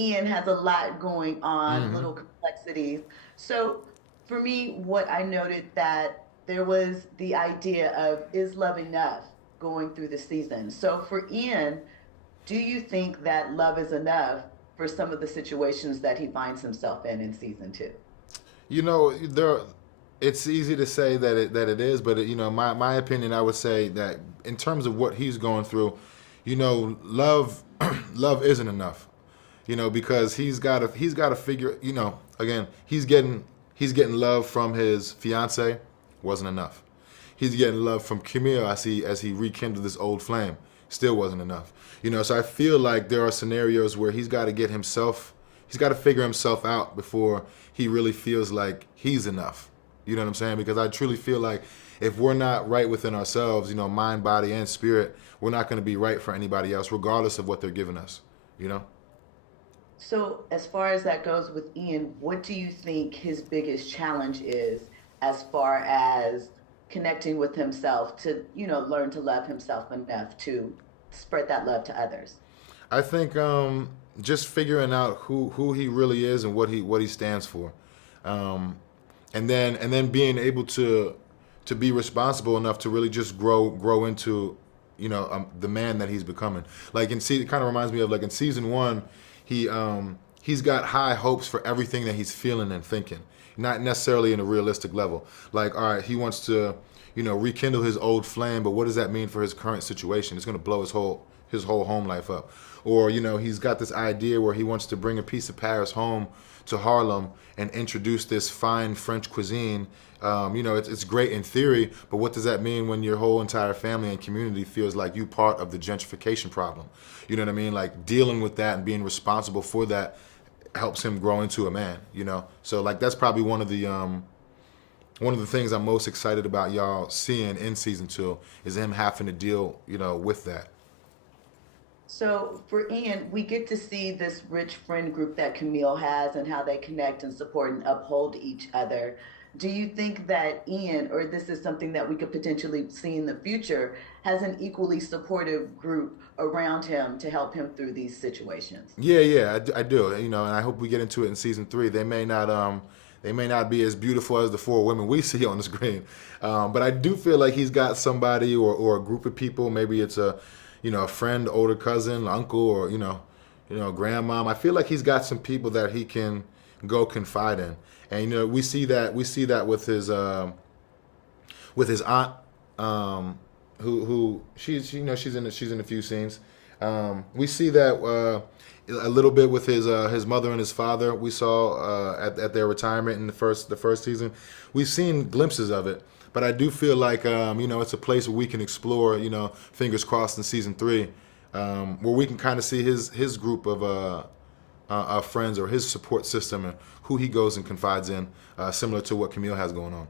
Ian has a lot going on, Hmm. little complexities. So for me, what I noted that there was the idea of is love enough going through the season. So for Ian, do you think that love is enough for some of the situations that he finds himself in season two? You know, there. It's easy to say that it is, but my opinion, I would say that in terms of what he's going through, love love isn't enough. Because he's got to figure. Again, he's getting love from his fiance, wasn't enough. He's getting love from Camille as he rekindled this old flame, still wasn't enough. So I feel like there are scenarios where he's got to figure himself out before he really feels like he's enough. You know what I'm saying? Because I truly feel like if we're not right within ourselves, mind, body, and spirit, we're not going to be right for anybody else, regardless of what they're giving us. You know? So, as far as that goes with Ian, what do you think his biggest challenge is as far as connecting with himself to, learn to love himself enough to spread that love to others? I think just figuring out who he really is and what he stands for, um, and then being able to be responsible enough to really just grow into the man that he's becoming. Like it kind of reminds me of like in season one, he's got high hopes for everything that he's feeling and thinking, not necessarily in a realistic level. Like, all right, he wants to rekindle his old flame, but what does that mean for his current situation? It's going to blow his whole home life up. Or he's got this idea where he wants to bring a piece of Paris home to Harlem and introduce this fine French cuisine. It's great in theory, but what does that mean when your whole entire family and community feels like you part of the gentrification problem? You know what I mean? Like dealing with that and being responsible for that helps him grow into a man. So like that's probably one of the things I'm most excited about y'all seeing in season two is him having to deal with that. So for Ian, we get to see this rich friend group that Camille has and how they connect and support and uphold each other. Do you think that Ian, or this is something that we could potentially see in the future, has an equally supportive group around him to help him through these situations? Yeah, yeah, I do. And I hope we get into it in season three. They may not be as beautiful as the four women we see on the screen, but I do feel like he's got somebody or a group of people. Maybe it's a friend, older cousin, uncle, or grandmom. I feel like he's got some people that he can go confide in, and we see that with his aunt, who she's in a few scenes. We see that a little bit with his mother and his father. We saw at their retirement in the first season. We've seen glimpses of it, but I do feel like it's a place where we can explore. Fingers crossed in season three, where we can kind of see his group of friends or his support system and who he goes and confides in, similar to what Camille has going on.